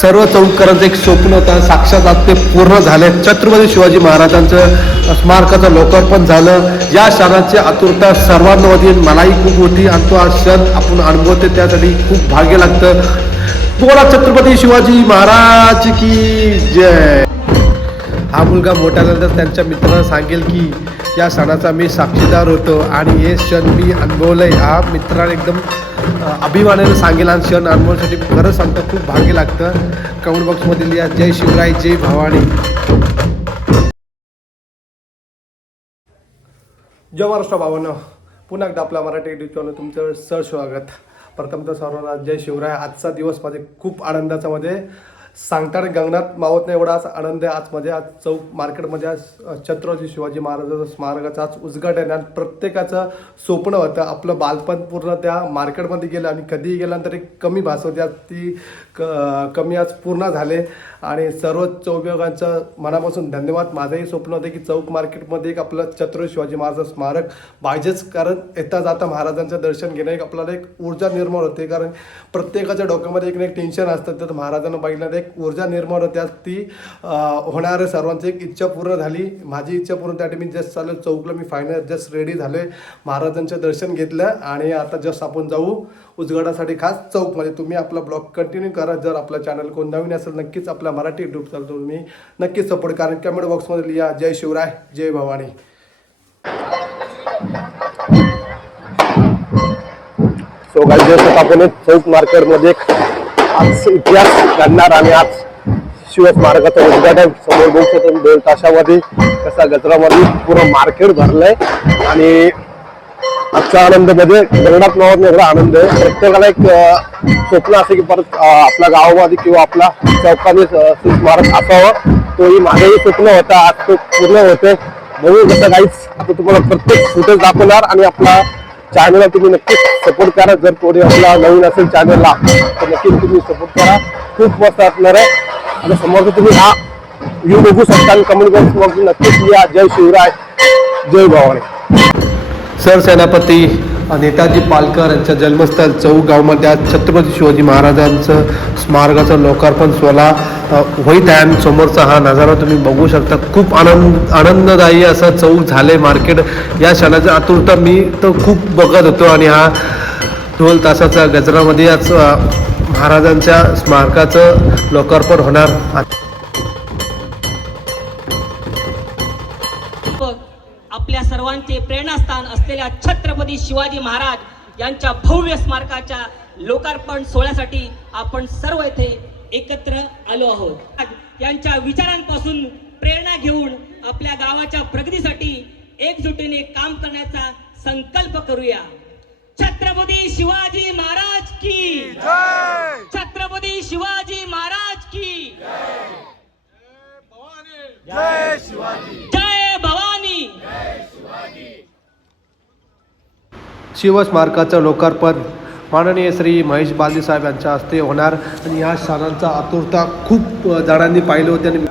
सर्व चौकरांचं एक स्वप्न होतं, साक्षात आज ते पूर्ण झाले. छत्रपती शिवाजी महाराजांचं स्मारकाचं लोकार्पण झालं. या क्षणाची आतुरता सर्वांना होती, मलाही खूप होती आणि तो हा क्षण आपण अनुभवते त्यासाठी खूप भाग्य लागतं. बोला छत्रपती शिवाजी महाराज की जय. हा मुलगा मोठा झाल्यानंतर त्यांच्या मित्रांना सांगेल की या क्षणाचा मी साक्षीदार होतो आणि हे क्षण मी अनुभवलंय. हा मित्राने एकदम अभिमानाने सांगेल आणि क्षण अनुभवण्यासाठी खरंच सांगतं खूप भाग्य लागतं. कमेंट बॉक्समध्ये लिहा जय शिवराय जय भवानी. जय महाराष्ट्र भावांनो, पुन्हा एकदा आपल्या मराठी युट्यूब चॅनल तुमचं सर स्वागत. प्रथमतः सर्वांना जय शिवराय. आजचा दिवस माझे खूप आनंदाचा मध्ये सांगताना गगनात मावत नाही एवढा आज आनंद आहे. आज माझ्या आज चौक मार्केटमध्ये आज छत्रपती शिवाजी महाराजांचं स्मारकाचं आज उद्घाटन आहे. प्रत्येकाचं स्वप्न होतं आपलं बालपण पूर्ण त्या मार्केटमध्ये गेलं आणि कधीही गेल्यानंतर एक कमी भास होती, आज ती कमी आज पूर्ण झाले. आणि सर्व चौघांचं मनापासून धन्यवाद. माझंही स्वप्न होतं की चौक मार्केटमध्ये एक आपलं छत्रपती शिवाजी महाराज स्मारक पाहिजेच, कारण येता जाता महाराजांचं दर्शन घेणं एक आपल्याला एक ऊर्जा निर्माण होते. कारण प्रत्येकाच्या डोक्यामध्ये एक ना एक टेन्शन असतं, तर महाराजांना बघितल्यानंतर एक ऊर्जा निर्माण होते. आज ती होणारे सर्वांची एक इच्छा पूर्ण झाली. माझी इच्छा पूर्ण त्यासाठी मी जस्ट चालू चौकला, मी फायनल जस्ट रेडी झालो आहे. महाराजांचं दर्शन घेतलं आणि आता जस्ट आपण जाऊ उद्घाटनासाठी खास चौकमध्ये. तुम्ही आपला ब्लॉग कंटिन्यू करा. जर आपला चॅनल कोण नवीन असेल नक्कीच आपल्या मराठी यूट्यूब चॅनल तुम्ही नक्कीच सपोर्ट करा. कमेंट बॉक्समध्ये लिहा जय शिवराय जय भवानी. सो गाईज आपण चौक मार्केटमध्ये आज इतिहास घडणार आणि आज शिवस्मारकाचं उद्घाटन समोर बघू शकतो. 2 तासामध्ये कसा गजरामध्ये पूर्ण मार्केट भरलंय आणि आजच्या आनंदामध्ये गगनात मावत एवढा आनंद आहे. प्रत्येकाला एक स्वप्न असे की परत आपल्या गावामध्ये किंवा आपला चौकाने स्मारक असावं. तोही माझंही स्वप्न होता, आज तो पूर्ण होते. बघू कसं काहीच आता तुम्हाला प्रत्येक फुटेज दाखवणार आणि आपला चॅनलला तुम्ही नक्कीच सपोर्ट करा. जर कोणी आपला नवीन असेल चॅनलला तर नक्कीच तुम्ही सपोर्ट करा, खूप मस्त असणार आहे. आणि समोर तुम्ही हा व्ह्यू बघू शकता आणि कमेंट बॉक्समध्ये नक्कीच लिहा जय शिवराय जय भवानी. सरसेनापती नेताजी पालकर यांच्या जन्मस्थळ चौक गावमध्ये आज छत्रपती शिवाजी महाराजांचं स्मारकाचं लोकार्पण सोहळा होईत आहे आणि समोरचा हा नजारा तुम्ही बघू शकता. खूप आनंददायी असं चौक झाले मार्केट. या क्षणाची आतुरता मी तर खूप बघत होतो आणि हा 2 तासाचा गजरामध्ये आज महाराजांच्या स्मारकाचं लोकार्पण होणार. आपल्या सर्वांचे प्रेरणास्थान असलेल्या छत्रपती शिवाजी महाराज यांच्या भव्य स्मारकाच्या लोकार्पण सोहळ्यासाठी आपण सर्व येथे एकत्र आलो आहोत. यांच्या विचारांपासून प्रेरणा घेऊन आपल्या गावाच्या प्रगतीसाठी एकजुटीने काम करण्याचा संकल्प करूया. छत्रपती शिवाजी महाराज की जय. छत्रपती शिवाजी महाराज की जय. जय शिवाजी जय भवानी. शिवस्मारकाचं लोकार्पण माननीय श्री महेश बालदी साहेब यांच्या हस्ते होणार आणि या क्षणांचा आतुरता खूप जणांनी पाहिलं होते. आणि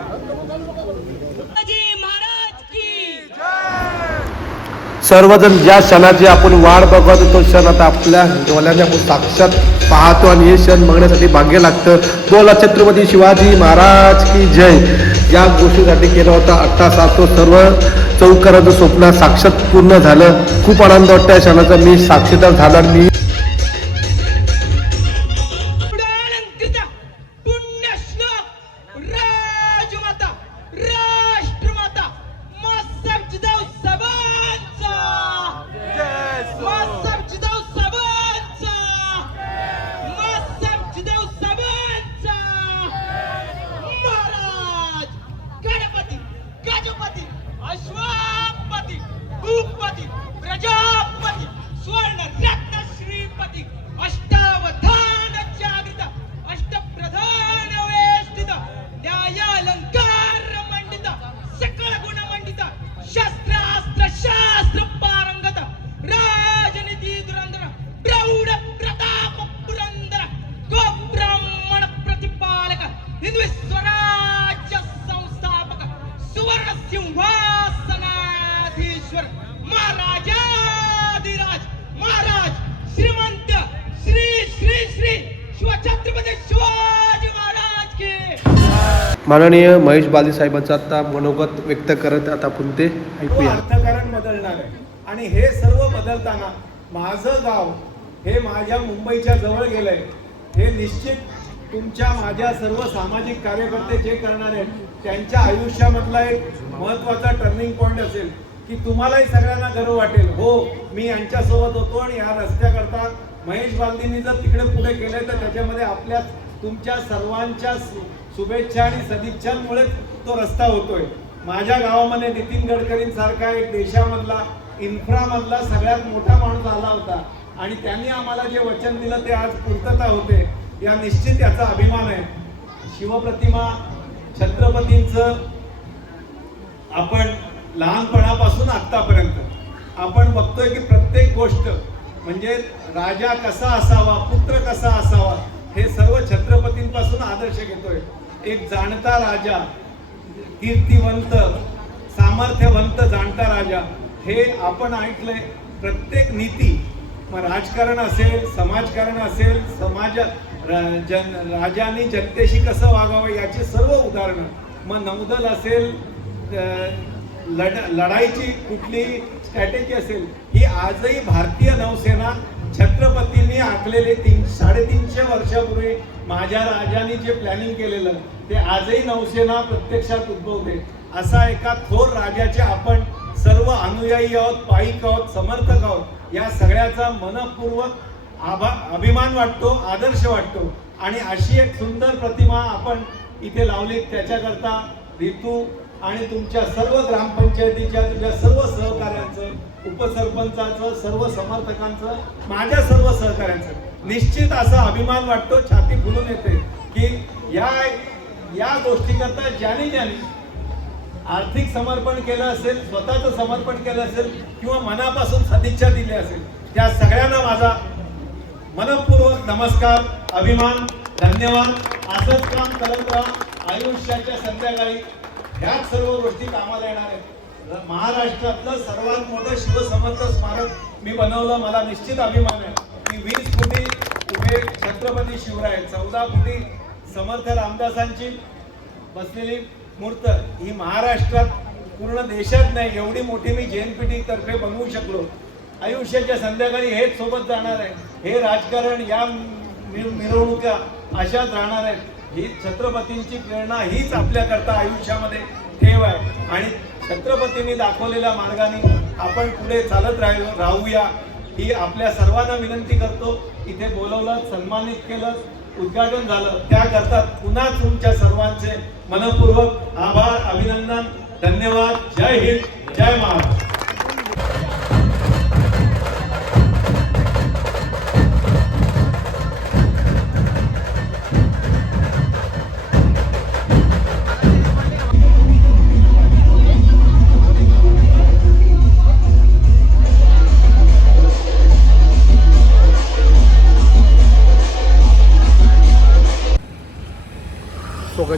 सर्वजण ज्या क्षणाची आपण वाट बघत होतो क्षण आता आपल्या डोळ्याने आपण साक्षात पाहतो आणि हे क्षण बघण्यासाठी भाग्य लागतं. बोला छत्रपती शिवाजी महाराज की जय. या गोष्टीसाठी केला होता 8 तास तो सर्व चौकरांचं स्वप्न साक्षात पूर्ण झालं. खूप आनंद वाटतं या क्षणाचा. मी साक्षीदार झाला. मी श्रीमंत श्री श्री श्री शिवछत्रपती शिवाजी महाराज की माननीय महेश बालदी साहेबांचं आता मनोगत व्यक्त करत आता आपण ते ऐकूया. अर्थकारण बदलणार आहे आणि हे सर्व बदलताना माझं गाव हे माझ्या मुंबईच्या जवळ गेलंय. हे निश्चित तुमच्या माझ्या सर्व सामाजिक कार्यकर्ते जे करणार आहेत त्यांच्या आयुष्यामधला एक महत्त्वाचा टर्निंग पॉईंट असेल की तुम्हालाही सगळ्यांना गर्व वाटेल, हो मी यांच्यासोबत होतो आणि या रस्त्याकरता महेश बालदींनी जर तिकडे पुढे केले तर त्याच्यामध्ये आपल्या तुमच्या सर्वांच्या शुभेच्छा आणि सदिच्छांमुळे तो रस्ता होतोय. माझ्या गावामध्ये नितीन गडकरींसारखा एक देशामधला इन्फ्रामधला सगळ्यात मोठा माणूस आला होता आणि त्यांनी आम्हाला जे वचन दिलं ते आज पूर्तता होते. या निश्चित याचा अभिमान आहे. शिवप्रतिमा छत्रपतींचं आपण लहानपणापासून आत्तापर्यंत आपण बघतोय की प्रत्येक गोष्ट म्हणजे राजा कसा असावा, पुत्र कसा असावा, हे सर्व छत्रपतींपासून आदर्श घेतोय. एक जाणता राजा, कीर्तिवंत, सामर्थ्यवंत जाणता राजा, हे आपण ऐकलंय. प्रत्येक नीती, मग राजकारण असेल, समाजकारण असेल, राजांनी जनतेशी कसं वागावं याची सर्व उदाहरणं, मग नौदल असेल, लढाईची कुठली स्ट्रॅटेजी असेल, ही आजही भारतीय नौसेना छत्रपतींनी आखलेले 350 वर्षापूर्वी माझ्या राजांनी जे प्लॅनिंग केलेलं ते आजही नौसेना प्रत्यक्षात उद्भवते. असा एका थोर राजाचे आपण सर्व अनुयायी आहोत, पाईक आहोत, समर्थक आहोत. या सगळ्याचा मनपूर्वक अभिमान वाटतो, आदर्श वाटतो. आणि अशी एक सुंदर प्रतिमा आपण इथे लावली, त्याच्याकरता ऋतू आणि तुमच्या सर्व ग्रामपंचायतीच्या, तुझ्या सर्व सहकाऱ्यांचं, उपसरपंचाचं, सर्व समर्थकांचं, माझ्या सर्व सहकाऱ्यांचं निश्चित असा अभिमान वाटतो, छाती फुलून येते की या गोष्टीकरता ज्याने आर्थिक समर्पण केलं असेल, स्वतःचं समर्पण केलं असेल किंवा मनापासून सदिच्छा दिली असेल, त्या सगळ्यांना माझा मनपूर्वक नमस्कार, अभिमान, धन्यवाद. असंच काम करत राहा. आयुष्याच्या संध्याकाळी ह्याच सर्व गोष्टी कामाला येणार आहेत. महाराष्ट्रातलं सर्वात मोठं शिवसमर्थ स्मारक मी बनवलं. मला निश्चित अभिमान आहे की 20 फुटी उभे छत्रपती शिवराय, 14 फुटी समर्थ रामदासांची बसलेली मूर्त, ही महाराष्ट्रात पूर्ण देशात नाही एवढी मोठी मी JNPT तर्फे बनवू शकलो. आयुष्याच्या संध्याकाळी हेच सोबत जाणार आहे. हे राजकारण, या मिरवणुका अशाच राहणार आहेत. ही छत्रपतींची प्रेरणा हीच आपल्याकरता आयुष्यामध्ये ठेव आहे आणि छत्रपतींनी दाखवलेल्या मार्गाने आपण पुढे चालत राहूया ही आपल्या सर्वांना विनंती करतो. इथे बोलवलं, सन्मानित केलं, उद्घाटन झालं, त्याकरता पुन्हा तुमच्या सर्वांचे मनपूर्वक आभार, अभिनंदन, धन्यवाद. जय हिंद, जय महाराष्ट्र.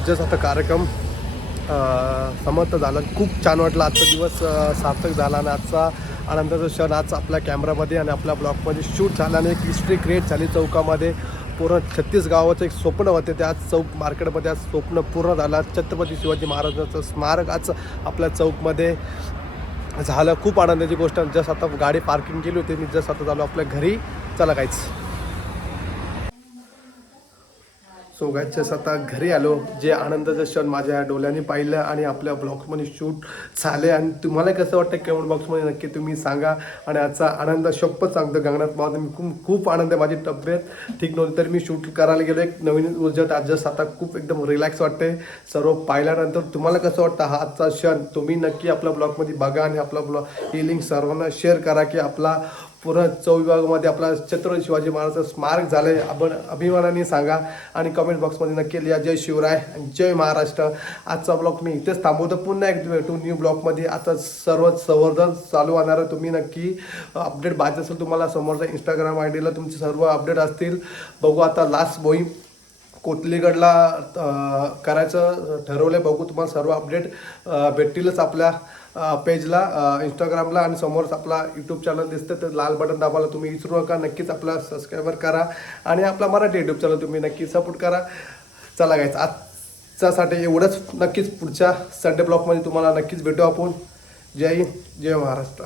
जस्ट आता कार्यक्रम समाप्त झाला. खूप छान वाटलं. आजचा दिवस सार्थक झाला आणि आजचा आनंदाचा क्षण आज आपल्या कॅमेरामध्ये आणि आपल्या ब्लॉगमध्ये शूट झाल्याने एक हिस्ट्री क्रिएट झाली. चौकामध्ये पूर्ण 36 गावाचं एक स्वप्न होते ते आज चौक मार्केटमध्ये आज स्वप्न पूर्ण झालं. छत्रपती शिवाजी महाराजांचं स्मारक आज आपल्या चौकमध्ये झालं. खूप आनंदाची गोष्ट. जस्ट आता गाडी पार्किंग केली होती, मी जस्ट आता झालो आपल्या घरी. चला काहीच सो गाईच आता घरी आलो. जे आनंदाचं क्षण माझ्या डोळ्यांनी पाहिलं आणि आपल्या ब्लॉग्समध्ये शूट झाले. आणि तुम्हाला कसं वाटतं कमेंट बॉक्समध्ये नक्की तुम्ही सांगा. आणि आजचा आनंद शपथ सांगतो गंगनाथ भाऊ, मी खूप आनंद आहे. माझी तब्येत ठीक नव्हती तरी मी शूट करायला गेलो. एक नवीन ऊर्जा आज जस्ट आता खूप एकदम रिलॅक्स वाटते. सर्व पाहिल्यानंतर तुम्हाला कसं वाटतं हा आजचा क्षण तुम्ही नक्की आपल्या ब्लॉगमध्ये बघा आणि आपला ब्लॉग ही लिंक सर्वांना शेअर करा की आपला पूर्ण विभागामध्ये आपला छत्रपती शिवाजी महाराजांचं स्मारक झालं आहे. आपण अभिमानाने सांगा आणि कमेंट बॉक्समध्ये नक्की लिहा जय शिवराय आणि जय महाराष्ट्र. आजचा ब्लॉग मी इथेच थांबवतो. पुन्हा एक भेटू न्यू ब्लॉगमध्ये. आता सर्व संवर्धन चालू होणार आहे. तुम्ही नक्की अपडेट पाहिजे असेल तुम्हाला समोरच्या इंस्टाग्राम आयडीला तुमचे सर्व अपडेट असतील. बघू आता लास्ट मोहीम कोथलीगडला करायचं ठरवलं. बघू तुम्हाला सर्व अपडेट भेटतीलच आपल्या पेजला इंस्टाग्रामला. आणि समोरच आपला यूट्यूब चॅनल दिसतं तर लाल बटन दाबायला तुम्ही विसरू नका. नक्कीच आपला सबस्क्राईबर करा आणि आपला मराठी यूट्यूब चॅनल तुम्ही नक्की सपोर्ट करा. चला गायचं आज आजच्यासाठी एवढंच. नक्कीच पुढच्या संडे ब्लॉगमध्ये तुम्हाला नक्कीच भेटू आपण. जय हिंद, जय महाराष्ट्र.